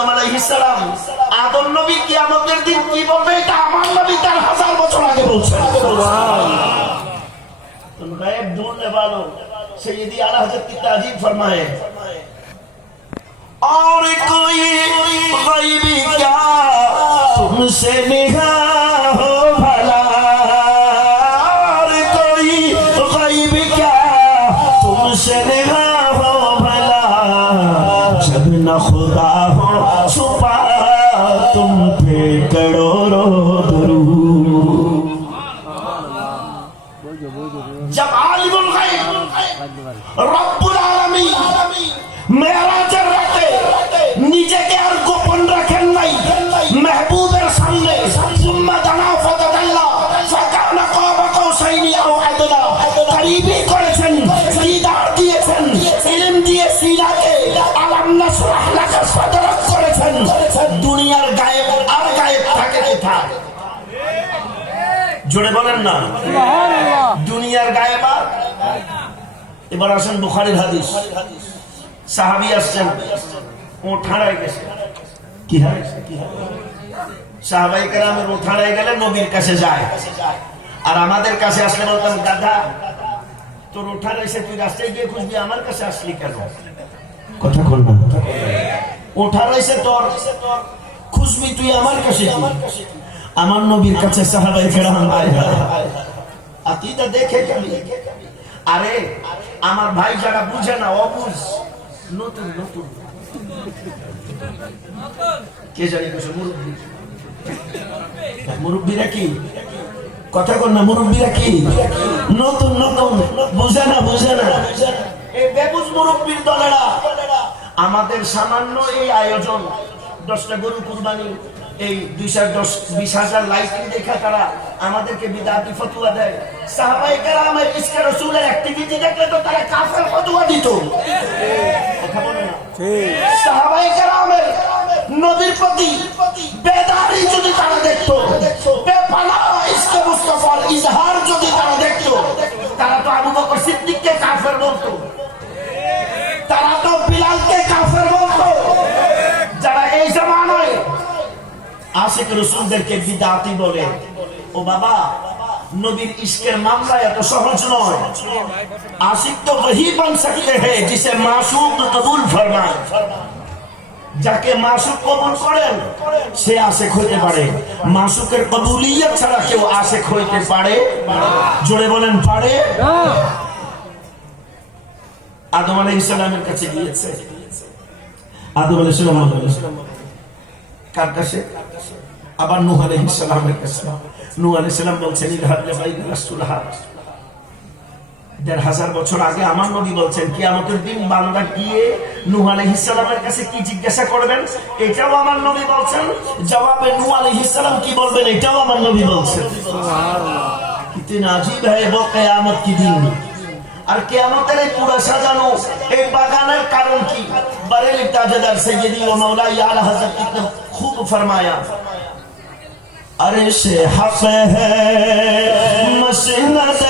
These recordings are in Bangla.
আদম আলাইহিস সালাম আদম নবী কিয়ামতের দিন কি বলবে এটা আমার নবী তার হাজার বছর আগে বলছেন तुम गैब ढूंढने वालों सैयदी आला हजरत की ताजीब फरमाए और कोई गैबी क्या तुमसे निहा हो भला और कोई गैबी क्या तुमसे निहा রব্বুল আলামিন মেরাজের রাতে নিজেকে আর গোপন রাখেন নাই। মেহবুবের সামনে সুম্মা দানা ফাতাদাল্লা ফাকানা কাবা কাউসাইনি আও আদনা। করিবি করেছেন দিদার দিয়েছেন ইলম দিয়ে সিনাকে আলাম নাসরাহ লাকা সাদরাক করেছেন। দুনিয়ার গায়েব আর গায়েব থাকে কোথায়? জোরে বলেন না। দুনিয়ার গায়েবা এবার আসেন বুখারির হাদিস। সাহাবি আসছেন। ও ঠাড়ায় গেছে। কি সাহাবাই কেরামের ও ঠাড়ায় গেলে নবীর কাছে যায়। আর আমাদের কাছে আসলে বলতাম গাধা তোর ওঠা রয়েছে তুই রাস্তায় গিয়ে খুঁজবি, আমার কাছে আসলি কেন? কথা কর না। ওঠা রয়েছে তোর খুঁজবি তুই আমার কাছে? আমার নবীর কাছে সাহাবাই কেরাম আয় আকিদা দেখে আরে আমার ভাই যারা বুঝে না, অবুঝ। নতুন নতুন। কে জানি কিছু মুরব্বী? মুরব্বীরা কি? কথা কর না, মুরব্বীরা কি? নতুন নতুন। বুঝে না বুঝে না। আমাদের সামান্য এই আয়োজন, দশটা গরু কুরবানি এই দুইশো দশ, বিশ হাজার লাইটিং দেখা তারা আমাদেরকে বিদাতি ফতুয়া দেয়। সাহাবাই কালামের ইসকে রসুলের অ্যাক্টিভিটি দেখলে তো তারা কাফের ফতুয়া দিত। প্রতি বেদারি যদি তারা দেখতো বেপানা ইসকে ইজহার যদি তারা দেখতো আশেক রসুলদেরকে বিদাতি বলে। ও বাবা, নবীর মামলা এত সহজ নয়। আশিক তো হে, জিসে কবুল ফরমায়। যাকে মাসুক কবুল করেন, সে হইতে পারে। মাসুকের ছাড়া কেউ হইতে পারে। জোরে বলেন, পারে? আদম আলী ইসলামের কাছে গিয়েছে। আদম আলী ইসলাম কার কাছে? আবার নুহ আলাই ইসলামের কাছে। নুহ বলছেন দেড় হাজার বছর আগে আমার নবী বলছেন কি আমাদের দিন বান্দা গিয়ে নুহ কাছে কি জিজ্ঞাসা করবেন? এটাও আমার নবী বলছেন। জবাবে নুহ আলহিসাম কি বলবেন এটাও আমার নবী বলছেন। কিতনা আজীব হ্যায় वो কি দিন। আর কিয়ামতের এই পুরো সাজানো এই বাগানের কারণ কি? বরেলি তাজদার সৈয়দি ও মাওলা আলা হযরত খুব ফরমায়া अरे से हक है मसनद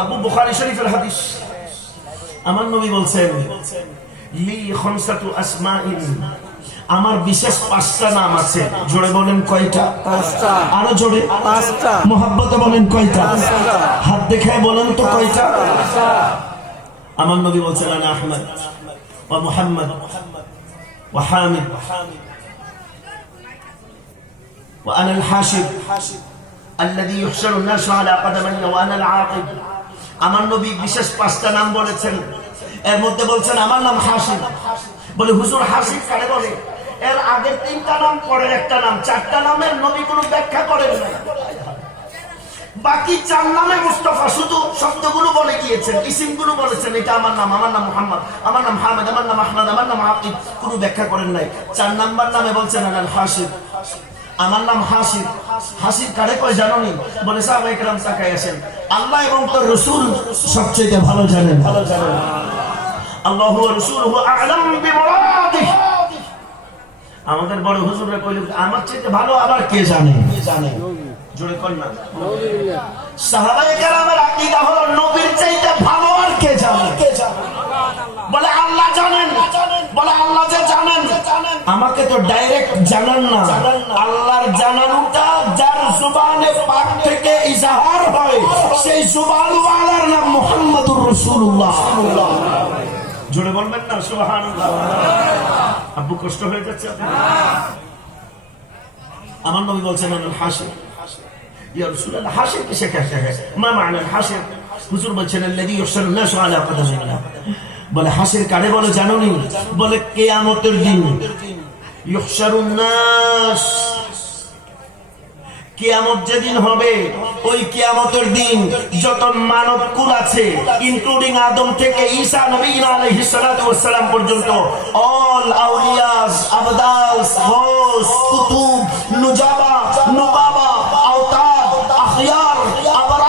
আবু বুখারী শরীফের হাদিস। আমার নবী বলছেন লি খমসাতু আসমাইন। আমার বিশেষ পাঁচটা নাম আছে। জোরে বলেন কয়টা? পাঁচটা। আরও জোরে। পাঁচটা। মোহাব্বতে বলেন কয়টা? হাত দেখায় বলেন তো কয়টা? আমার নবী বলছেন আহমদ ও মুহাম্মদ ও হামিদ। وأنا الحاشد الذي يحشر الناس على قدمي وأنا العاقب আমার নবী বিশেষ পাঁচটা নাম বলেছেন এর মধ্যে বলছেন আমার নাম হাসিব বলে হুজুর হাসিব কারে বলে এর আগের তিনটা নাম পরের একটা নাম চারটা নামের নবী কোনো ব্যাখ্যা করেন না বাকি চার নামে মুস্তফা শুধু শব্দগুলো বলে গিয়েছেন ইসিমগুলো বলেছেন এটা আমার নাম আমার নাম মোহাম্মদ আমার নাম হামেদ আমার নাম আহমদ আমার নাম আকিব কোনো ব্যাখ্যা করেন নাই চার নাম্বার নামে বলছেন আনাল হাসিব আমার নাম হাসিব। হাসিব কারে কয় জানোনি? বলে সাহাবা একরাম তাকাই আসেন আল্লাহ এবং তোর রসুল সবচেয়ে ভালো জানেন। ভালো জানেন আল্লাহ রসুল আলম আমাদের বড় হুজুররা কইল, আমার চাইতে ভালো আবার কে জানে? কে জানে জোরে কর না। সাহাবায়ে কেরামের আকীদা হলো, নবীর চাইতে ভালো আর কে জানে? কে জানে বলে, আল্লাহ জানেন। বলে, আল্লাহ যে জানেন আমাকে তো ডাইরেক্ট জানান না। আল্লাহর জানানোটা যার জুবানে পাক থেকে ইজাহার হয় সেই জুবানওয়ালার নাম মোহাম্মদুর রসুল্লাহ জোরে বলবেন না সুবহানাল্লাহ। আব্বু কষ্ট হয়ে যাচ্ছে আমার নবী বলছেন হাসি ইয়া রাসূলুল্লাহ হাসি কি শেখা মা মানে হাসি হুজুর বলছেন আল্লাযী ইউসাল্লু নাসু আলা কাদামিনা। বলে হাসির কারে বলে জানো নি বলে কেয়ামতের দিন। কিয়ামত যেদিন হবে, ওই কিয়ামতের দিন যত মানব কুল আছে ইনক্লুডিং আদম থেকে ঈসা নবীন আলাইহিস সালাতু পর্যন্ত অল আউলিয়াস, আবদাস হোস কুতুব, নুজাবা